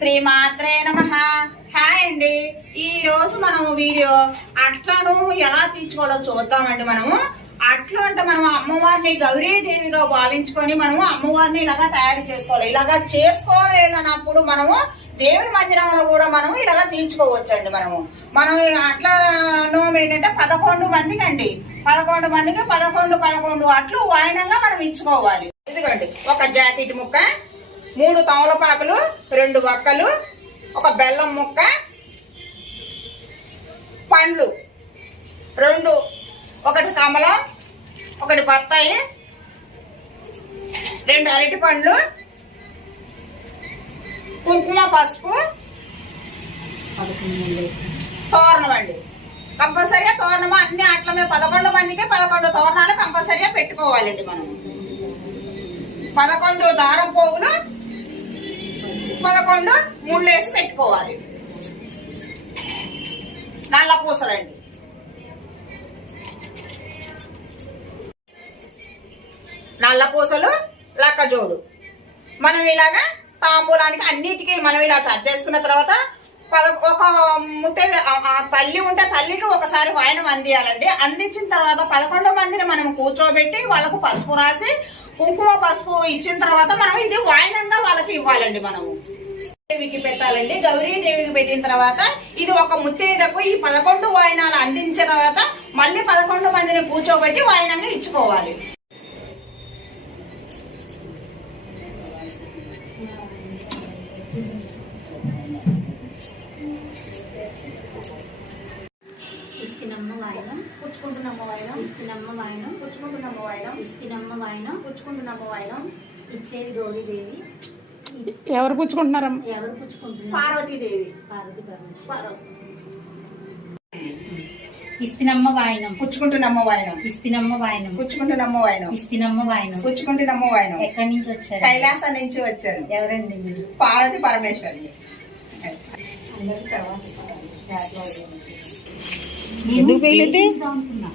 శ్రీమాత్రే నమః. హాయ్ అండి. ఈ రోజు మనం వీడియో అట్లను ఎలా తీర్చుకోవాలో చూద్దామండి. మనము అట్లు అంటే మనం అమ్మవారిని గౌరీదేవిగా భావించుకొని మనము అమ్మవారిని ఇలాగా తయారు చేసుకోవాలి. ఇలాగా చేసుకోలేనప్పుడు మనము దేవుని మందిరంలో కూడా మనము ఇలాగా తీర్చుకోవచ్చండి. మనం అట్లా నోము ఏంటంటే 11 మందికి అండి. 11 మందికి 11 అట్లు వాయినంగా మనం ఇచ్చుకోవాలి. ఇదిగోండి, ఒక జాకెట్ ముక్క, 3 తమలపాకులు, 2 వక్కలు, ఒక బెల్లం ముక్క, పండ్లు 2, ఒకటి కమలం, ఒకటి బత్తాయి, 2 అరటి పండ్లు, కుంకుమ, పసుపు, తోరణం అండి. కంపల్సరిగా తోరణం అన్ని అట్ల మీద 11 మందికి 11 తోరణాలు కంపల్సరిగా పెట్టుకోవాలండి. మనం 11 దారం పోగులు, 11 ముళ్ళు వేసి పెట్టుకోవాలి. నల్ల పూసలండి. నల్ల పూసలు, లక్కజోడు. మనం ఇలాగా తాంబూలానికి అన్నిటికీ మనం ఇలా సర్దేసుకున్న తర్వాత ఒక ముత్తే తల్లి ఉంటే తల్లికి ఒకసారి వాయనం అందియాలండి. అందించిన తర్వాత 11 మందిని మనం కూర్చోబెట్టి వాళ్ళకు పసుపు రాసి కుంకుమ పసుపు ఇచ్చిన తర్వాత మనం ఇది వాయనంగా వాళ్ళకి ఇవ్వాలండి. మనము దేవికి పెట్టాలండి. గౌరీదేవికి పెట్టిన తర్వాత ఇది ఒక ముత్తైదకు ఈ 11 వాయనాలు అందించిన తర్వాత మళ్ళీ 11 మందిని కూర్చోబెట్టి వాయనంగా ఇచ్చుకోవాలి. ఇస్తినమ్మ వాయనం పుచ్చుకుంటున్నమ్మ వాయనం, ఇస్తినమ్మ వాయనం పుచ్చుకుంటున్నమ్మ వాయనం, ఇస్తినమ్మ వాయనం పుచ్చుకుంటున్నమ్మ వాయనం. ఇచ్చేది గౌరీదేవి. ఎవరు పుచ్చుకుంటున్నారమ్మ? ఎవరు పుచ్చుకుంటున్నారు? పార్వతీదేవి. పార్వతి పరమేశ్వరి. పార్వతి. ఇస్తినమ్మ వాయనం పుచ్చుకుంటున్నమ్మ వాయనం, ఇస్తినమ్మ వాయనం పుచ్చుకుంటున్నమ్మ వాయనం, ఇస్తినమ్మ వాయనం. పుచ్చుకుంటున్నమ్మ వాయనం. ఎక్కడి నుంచి వచ్చారు? కైలాసం నుంచి వచ్చారు. ఎవరండి మీరు? పార్వతి పరమేశ్వరి. ఎందుకు పేలింది? అనుకున్నా.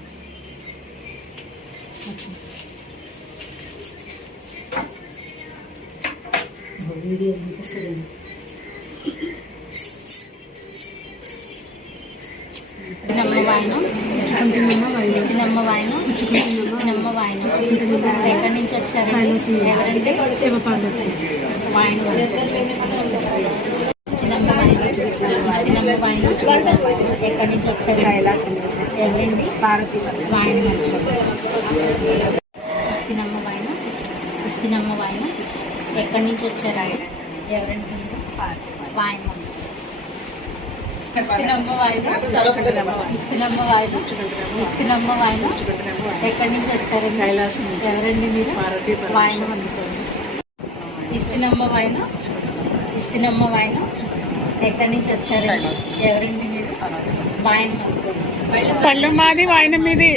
ఇస్తినమ్మ వాయనం, ఇస్తినమ్మ వాయనం, ఇస్తినమ్మ వాయనం. ఎక్కడి నుంచి వచ్చారు? ఎవరంటే? శివపార్వతి వాయనం. ఇస్తినమ్మ వాయనం, ఇస్తినమ్మ వాయనం. ఎక్కడి నుంచి వచ్చారు? కైలాసం నుంచి ఎవరండి? పార్వతి వాయనం. ఇస్తినమ్మ వాయనం, ఇస్తినమ్మ వాయనం. ఎక్కడి నుంచి వచ్చారు? ఎవరండి? వాయనం. ఇస్తినమ్మ వాయనం, ఇస్తినమ్మ వాయనం, ఇస్తినమ్మ వాయనం. ఎక్కడి నుంచి వచ్చారు? కైలాసం నుంచి. ఎవరండి మీరు? పార్వతి వాయనం అందుకోండి. ఇస్తినమ్మ వాయనం, ఇస్తినమ్మ వాయనం. ఎక్కడి నుంచి వచ్చారు? ఎవరండి మీరు? వాయనం అందుకోండి. పళ్ళు మాది వాయనం మీది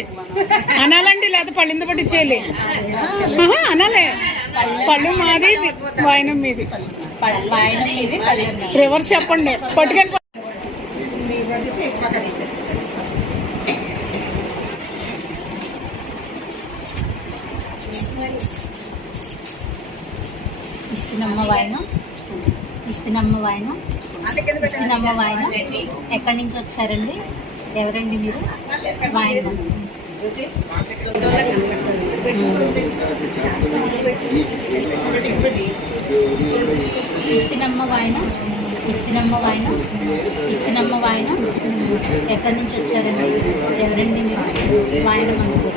అనాలండి, లేదా పళ్ళింద పట్టించేయాలి. అనాలే, పళ్ళు మాది వాయనం మీది. వాయనం మీది. రివర్స్ చెప్పండి. పట్టుకెళ్ళి ఇస్తినమ్మ వాయనం, ఇస్తినమ్మ వాయనం, ఇస్తినమ్మ వాయనం. ఎక్కడి నుంచి వచ్చారండి? ఎవరండి మీరు? వాయనం. ఇస్తినమ్మ వాయనం, ఇస్తినమ్మ వాయనం, ఇస్తినమ్మ వాయనం. ఎక్కడి నుంచి వచ్చారండి? ఎవరండి మీరు? వాయనం అందుకో.